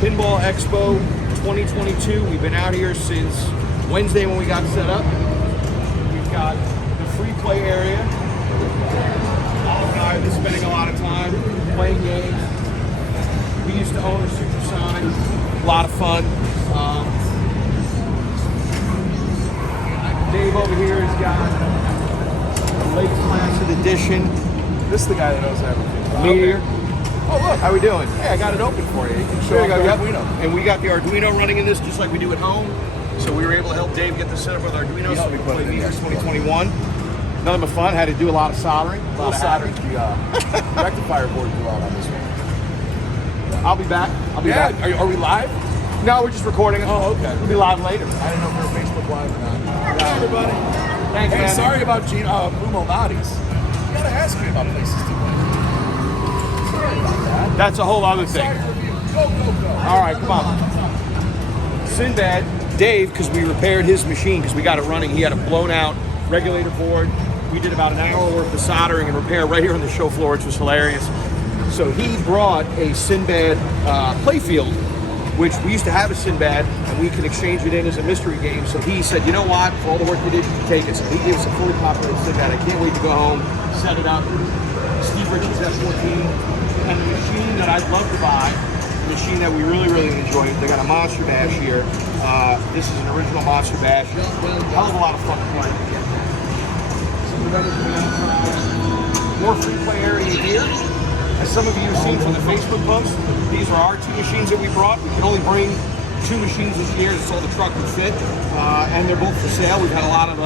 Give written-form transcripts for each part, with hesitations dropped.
Pinball Expo 2022. We've been out here since Wednesday when we got set up. We've got the free play area. Olive and I have been spending a lot of time playing games. We used to own a Supersonic, a lot of fun. Dave over here has got a late classic edition. This is the guy that knows everything. Meteor. Oh look, How we doing? hey, I got it open for you. You can show There you off go. the Yep. Arduino. And we got the Arduino running in this just like we do at home. So we were able to help Dave get this set up with Arduino. He So helped we me put played it in, Meteors yeah. 2021. Nothing but fun. Had to do a lot of soldering. A little solder to the rectifier board go out on this one. I'll be back. I'll be Yeah, back. are we live? No, we're just recording it. Oh, okay. We'll be live later. I didn't know if we were Facebook Live or not. Hi, everybody. Thanks, Hey, man. sorry about Brumo Notties. You gotta ask me about places to play. Sorry about that. That's a whole other thing. Sorry for you. Go, go, go. All right, come on. Sinbad, Dave, because we repaired his machine because we got it running. He had a blown out regulator board. We did about an hour worth of soldering and repair right here on the show floor, which was hilarious. So he brought a Sinbad playfield, which we used to have a Sinbad, and we can exchange it in as a mystery game. So he said, you know what, for all the work you did, you can take it. So he gave us a fully populated Sinbad. I can't wait to go home, set it up. Steve Richards F14. And the machine that I'd love to buy, the machine that we really, really enjoy, they got a Monster Bash here. This is an original Monster Bash. Hell of a lot of fun to play. More free play area here. As some of you have seen from the Facebook post, these are our two machines that we brought. We can only bring two machines this year. That's all the truck would fit, and they're both for sale. We've had a lot of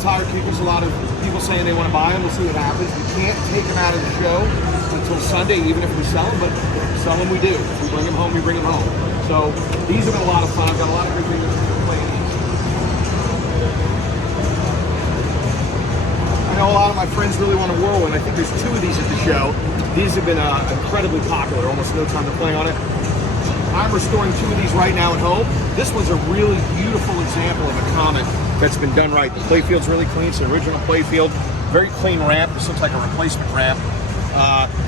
tire kickers, a lot of people saying they want to buy them. We'll see what happens. We can't take them out of the show until Sunday, even if we sell them. But if we sell them, we do. If we bring them home, we bring them home. So these have been a lot of fun. I've got a lot of good things to play in these. I know a lot of my friends really want a Whirlwind. I think there's two of these at the show. These have been incredibly popular, almost no time to play on it. I'm restoring two of these right now at home. This was a really beautiful example of a Comet that's been done right. The playfield's really clean. It's an original playfield. Very clean ramp. This looks like a replacement ramp.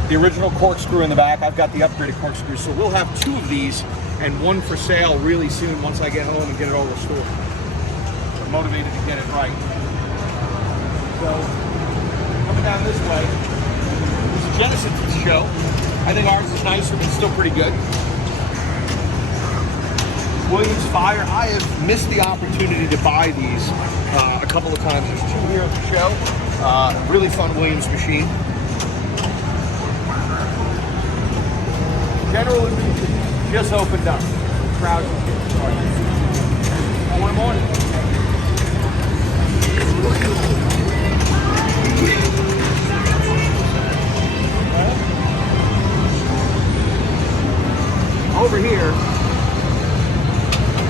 The original corkscrew in the back. I've got the upgraded corkscrew. So we'll have two of these and one for sale really soon once I get home and get it all restored. I'm motivated to get it right. So coming down this way, there's a Genesis to the show. I think ours is nicer, but still pretty good. Williams Fire. I have missed the opportunity to buy these a couple of times. There's two here at the show. Really fun Williams machine. General admission just opened up. Crowd just getting started. Morning. Over here,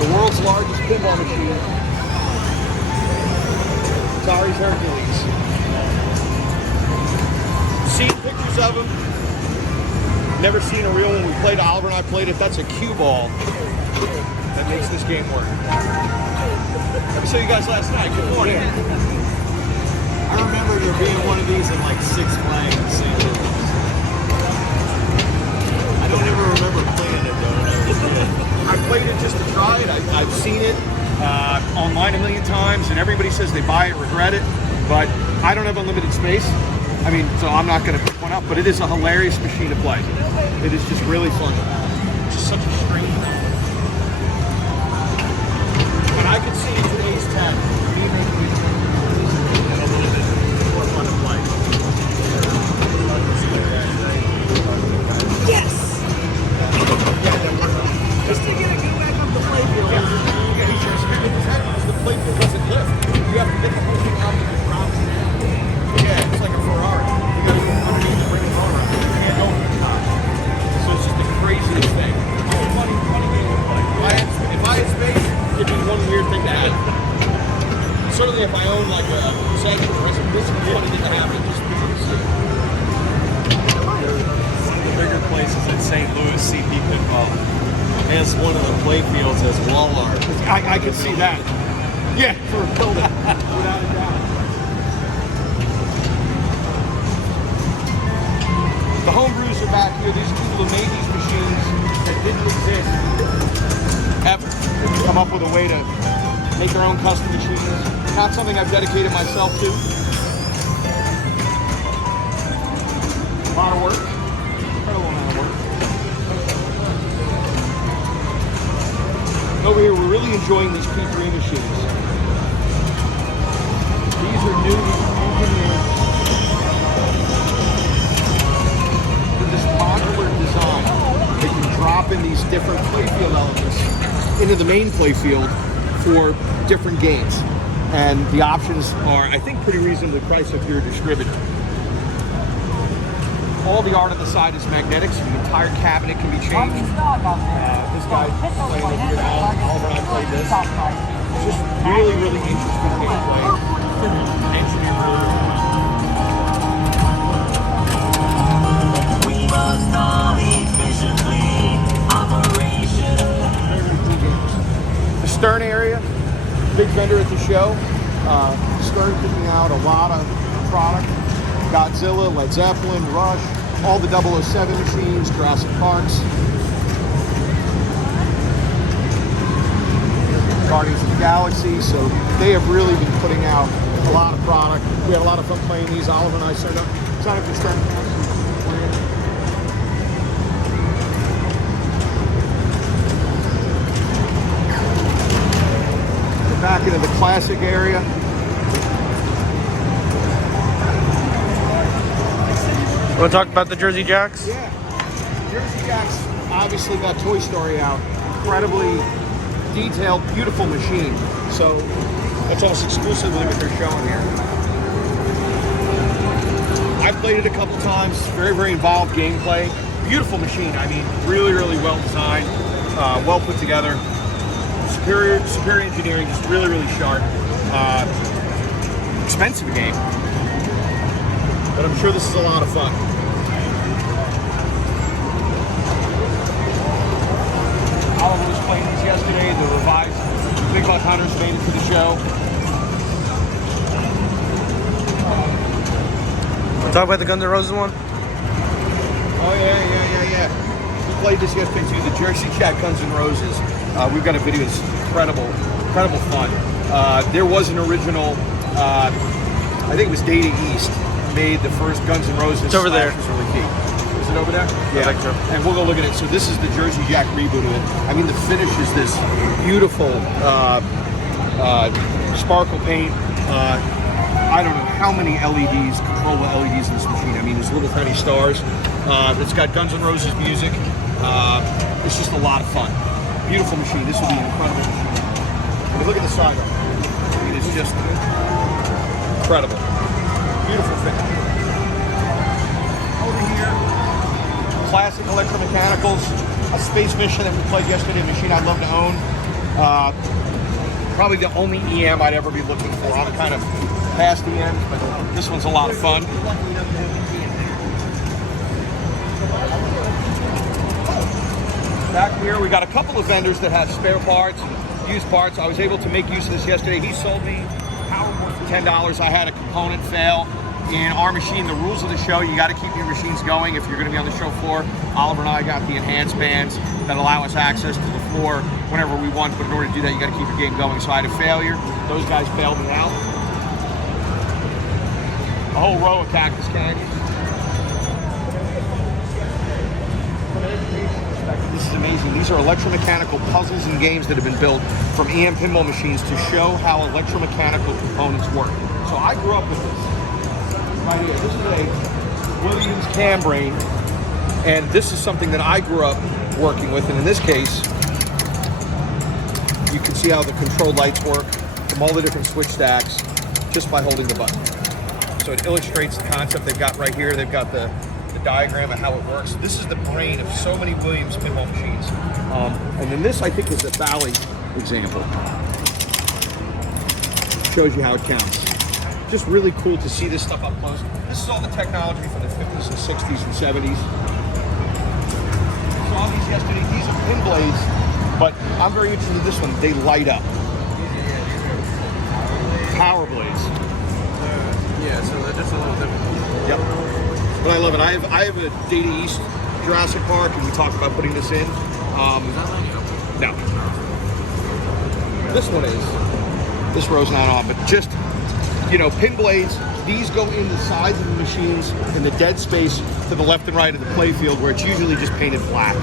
the world's largest pinball machine, Atari's Hercules. Seen pictures of them, never seen a real one. We played, Oliver and I played it. That's a cue ball that makes this game work. I saw you guys last night. Good morning. I remember there being one of these in like Six Flags in St. Louis. I don't ever remember playing it though. I played it just to try it. I've seen it online a million times, and everybody says they buy it, regret it, but I don't have unlimited space. I mean, so I'm not going to pick one up, but it is a hilarious machine to play. It is just really fun. Just such a strange number. And I could see today's tech me making it a little bit more fun to play. Yes! Just to get a good back up the playfield. Yeah, he's just spinning his head because the playfield doesn't lift. You have to get the whole thing out of the ground. Yeah, it's like a Ferrari. You got to go underneath and bring it over. You can't open the top. So it's just the craziest thing. It's a funny game to play. If I had space, it'd be one weird thing to have. Certainly if I own like a possession or this would be funny thing to have it just because of the The bigger places in St. Louis, CP Pinball has one of the playfields as wall art. I could see that. Yeah, for a building, without a doubt. The homebrews are back here. These people who made these machines had didn't exist ever. Come up with a way to make their own custom machines. Not something I've dedicated myself to. A lot of work. Incredible amount of work. Over here, we're really enjoying these P3 machines. These are new engineered with this modular design. They can drop in these different playfield elements into the main playfield for different games. And the options are, I think, pretty reasonably priced if you're a distributor. All the art on the side is magnetic, so the entire cabinet can be changed. This guy playing over here now, Oliver and I played this. It's just really, really interesting gameplay. Engineered really, really well. We must all efficiently operational. The Stern area, big vendor at the show. Stern picking out a lot of product. Godzilla, Led Zeppelin, Rush, all the 007 machines, Jurassic Parks, Guardians of the Galaxy. So they have really been putting out a lot of product. We had a lot of fun playing these. Oliver and I signed up for Stern. We're back into the classic area. Want to talk about the Jersey Jacks? Yeah. Jersey Jacks obviously got Toy Story out. Incredibly detailed, beautiful machine. So that's almost exclusively what they're showing here. I've played it a couple times. Very, very involved gameplay. Beautiful machine. I mean, really, really well designed, well put together. Superior engineering, just really, really sharp. Expensive game. But I'm sure this is a lot of fun. Oliver was playing these yesterday. The revised Big Buck Hunters made it to the show. Talk about the Guns N' Roses one? Oh, yeah. We played this yesterday too, the Jersey Jack Guns N' Roses. We've got a video that's incredible fun. There was an original, I think it was Data East, made the first Guns N' Roses. It's over there. Was really key. Is it over there? Yeah. I think so. And we'll go look at it. So this is the Jersey Jack reboot of it. I mean, the finish is this beautiful sparkle paint. I don't know how many LEDs, controllable LEDs in this machine. I mean, there's little tiny stars. It's got Guns N' Roses music. It's just a lot of fun. Beautiful machine. This will be an incredible machine. I mean, look at the side of it. I mean, it's just incredible. Beautiful finish. Over here, classic electromechanicals, a space mission that we played yesterday, a machine I'd love to own. Probably the only EM I'd ever be looking for. I'm kind of past EMs, but this one's a lot of fun. Back here, we got a couple of vendors that have spare parts and used parts. I was able to make use of this yesterday. He sold me powerboard for $10. I had a component fail in our machine. The rules of the show, you got to keep your machines going if you're going to be on the show floor. Oliver and I got the enhanced bands that allow us access to the floor whenever we want, but in order to do that, you got to keep your game going. So I had a failure. Those guys bailed me out. A whole row of Cactus Canyons. This is amazing. These are electromechanical puzzles and games that have been built from EM pinball machines to show how electromechanical components work. So I grew up with this right here. This is a Williams cam brain, and this is something that I grew up working with. And in this case, you can see how the control lights work from all the different switch stacks just by holding the button. So it illustrates the concept they've got right here. They've got the diagram of how it works. This is the brain of so many Williams pinball machines. And then this, I think, is a Bally example. Shows you how it counts. Just really cool to see this stuff up close. This is all the technology from the 50s and 60s and 70s. Saw these yesterday. These are pin blades, but I'm very interested in this one. They light up. Power blades. Yeah, so they're just a little different. Yep. But I love it. I have a Data East Jurassic Park, and we talked about putting this in. No. This one is. This row's not on, but just, you know, pin blades. These go in the sides of the machines in the dead space to the left and right of the play field, where it's usually just painted black.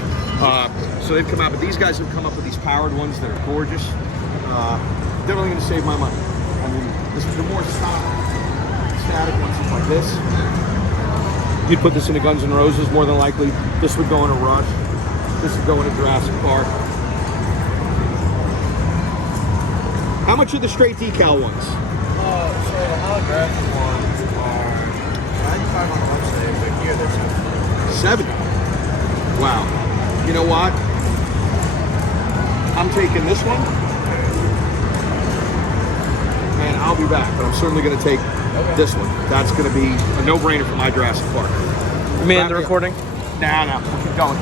So they've come out, but these guys have come up with these powered ones that are gorgeous. Definitely going to save my money. I mean, the more static ones like this. You'd put this in a Guns N' Roses more than likely. This would go in a Rush. This would go in a Jurassic Park. How much are the straight decal ones? So the holographic ones are 95 on the website, but here they're 70. Wow. You know what? I'm taking this one. And I'll be back, but I'm certainly going to take this one. That's going to be a no-brainer for my Jurassic Park. You mean the recording? No, we'll keep going.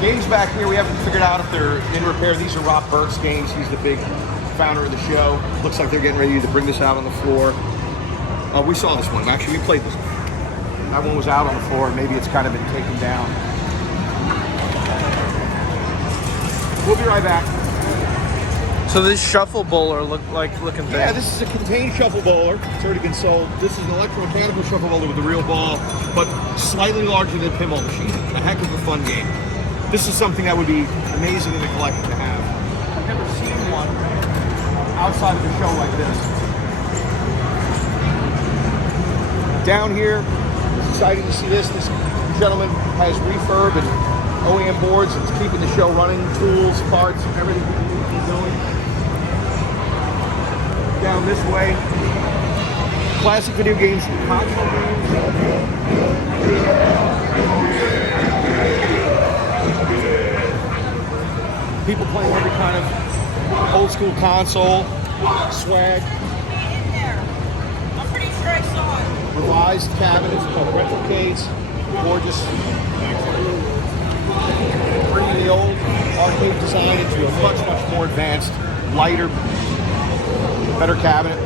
Games back here, we haven't figured out if they're in repair. These are Rob Burke's games. He's the big founder of the show. Looks like they're getting ready to bring this out on the floor. We saw this one. Actually, we played this one. That one was out on the floor. Maybe it's kind of been taken down. We'll be right back. So this shuffle bowler looking thing. Yeah, this is a contained shuffle bowler. It's already been sold. This is an electromechanical shuffle bowler with a real ball, but slightly larger than a pinball machine. A heck of a fun game. This is something that would be amazing in the collection to have. I've never seen one outside of a show like this. Down here, it's exciting to see this. This gentleman has refurb and OEM boards, and it's keeping the show running. Tools, parts, everything keep going. Down this way, classic video games, console games. People playing every kind of old school console, swag. I'm pretty sure I saw it. Revised cabinets, rental case, gorgeous. Bringing the old arcade design into a much more advanced, lighter, better cabinet.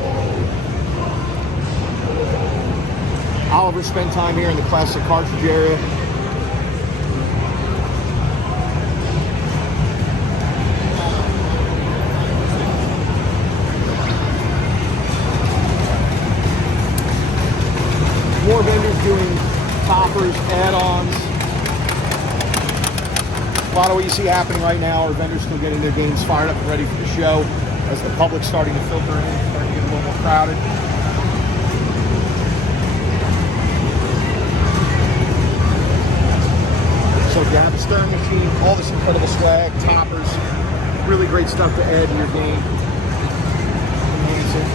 Oliver spent time here in the classic cartridge area. More vendors doing toppers, add-ons. A lot of what you see happening right now are vendors still getting their games fired up and ready for the show as the public's starting to filter in, starting to get a little more crowded. So you have a stirring machine, all this incredible swag, toppers, really great stuff to add to your game. Amazing.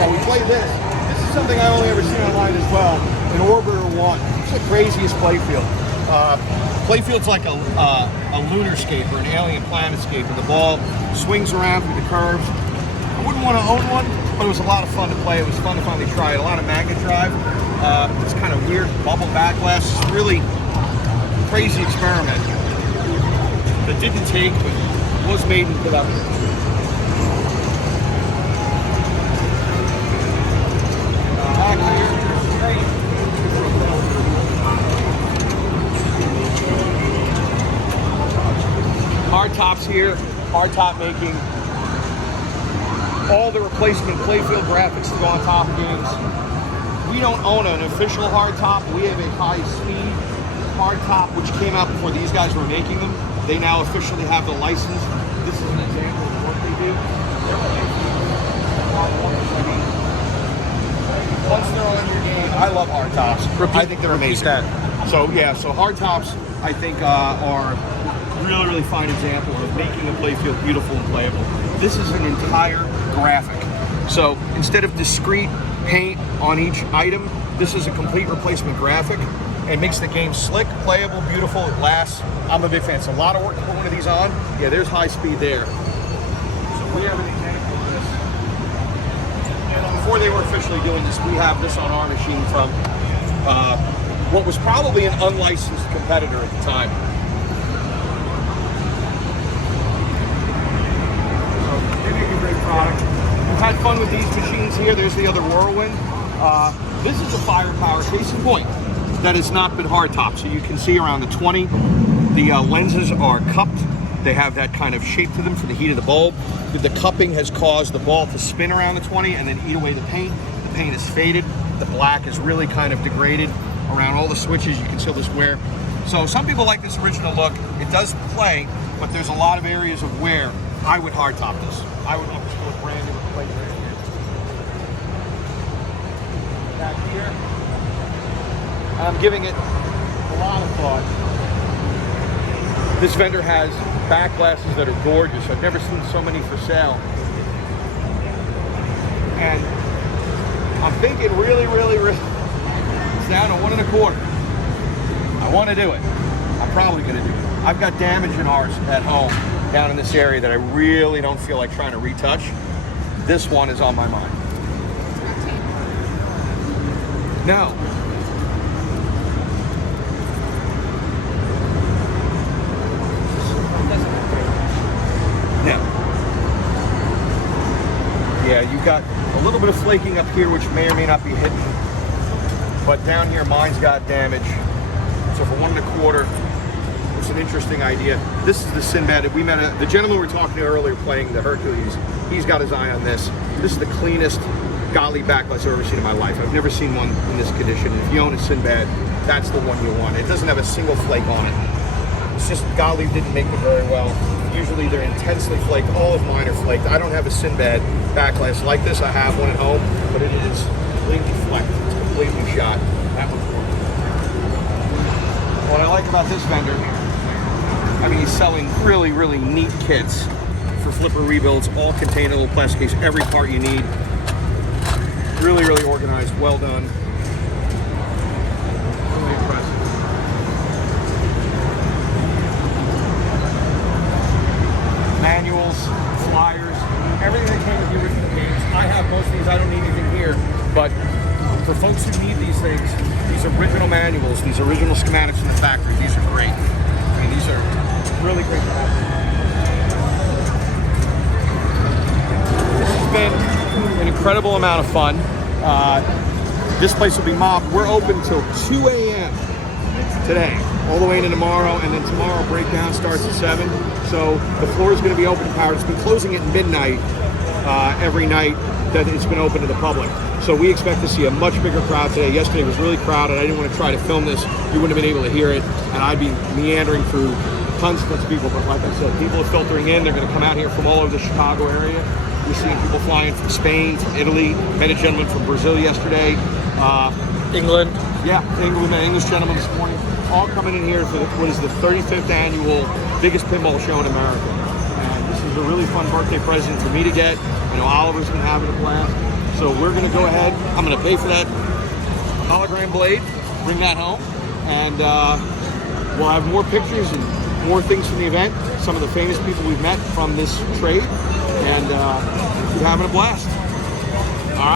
Now we play this. This is something I only ever seen online as well. An Orbiter 1. It's the craziest playfield. Playfield's like a lunarscape or an alien planetscape, and the ball swings around through the curves. I wouldn't want to own one, but it was a lot of fun to play. It was fun to finally try it. A lot of magnet drive. It's kind of weird bubble backlash. It's a really crazy experiment that didn't take, but was made in production. Back here, hard tops here, hard top making. All the replacement playfield graphics to go on top of games. We don't own an official hard top. We have a high speed hard top, which came out before these guys were making them. They now officially have the license. This is an example of what they do. Once they're on your game, I love hard tops. I think they're amazing. So yeah, so hard tops I think are really fine example of making a playfield beautiful and playable. This is an entire graphic. So instead of discrete paint on each item, this is a complete replacement graphic and makes the game slick, playable, beautiful, it lasts. I'm a big fan. It's a lot of work to put one of these on. Yeah, there's high speed there. So we have an example of this. And before they were officially doing this, we have this on our machine from what was probably an unlicensed competitor at the time. So they make a great product. we've had fun with these machines here. There's the other Whirlwind. This is a firepower case in point that has not been hardtop. So you can see around the 20, the lenses are cupped. They have that kind of shape to them for the heat of the bulb. The cupping has caused the ball to spin around the 20 and then eat away the paint. The paint is faded. The black is really kind of degraded around all the switches. You can see this wear. So some people like this original look. It does play, but there's a lot of areas of wear. I would hardtop this. I would almost go brand new plate right here. Back here, I'm giving it a lot of thought. This vendor has back glasses that are gorgeous. I've never seen so many for sale. And I'm thinking really, it's down to 1 1/4. I want to do it. I'm probably going to do it. I've got damage in ours at home down in this area that I really don't feel like trying to retouch. This one is on my mind. No. No. Yeah, you've got a little bit of flaking up here, which may or may not be hidden. But down here, mine's got damage. So for 1 1/4, it's an interesting idea. This is the Sinbad. We met the gentleman we were talking to earlier playing the Hercules. He's got his eye on this. This is the cleanest Golly backlash I've ever seen in my life. I've never seen one in this condition. If you own a Sinbad, that's the one you want. It doesn't have a single flake on it. It's just Golly didn't make them very well. Usually they're intensely flaked. All of mine are flaked. I don't have a Sinbad backlash like this. I have one at home, but it is completely flecked. It's completely shot. That one's working. What I like about this vendor, I mean, he's selling really, really neat kits for flipper rebuilds, all contain a little plastic case, every part you need. Really, really organized, well done. Really impressive. Manuals, flyers, everything that came with the original games. I have most of these, I don't need anything here, but for folks who need these things, these original manuals, these original schematics from the factory, these are great. I mean, these are really great to have. This has been an incredible amount of fun. This place will be mobbed. We're open till 2 a.m. today, all the way into tomorrow, and then tomorrow breakdown starts at 7. So the floor is going to be open to power. It's been closing at midnight every night that it's been open to the public. So we expect to see a much bigger crowd today. Yesterday was really crowded. I didn't want to try to film this. You wouldn't have been able to hear it, and I'd be meandering through tons of people. But like I said, people are filtering in. They're going to come out here from all over the Chicago area. We're seeing people flying from Spain, from Italy. Met a gentleman from Brazil yesterday. England. Yeah, England, an English gentleman this morning. All coming in here for what is the 35th annual biggest pinball show in America. And this is a really fun birthday present for me to get. You know, Oliver's been having a blast. So we're going to go ahead. I'm going to pay for that hologram blade, bring that home, and we'll have more pictures and more things from the event. Some of the famous people we've met from this trade, and we're having a blast.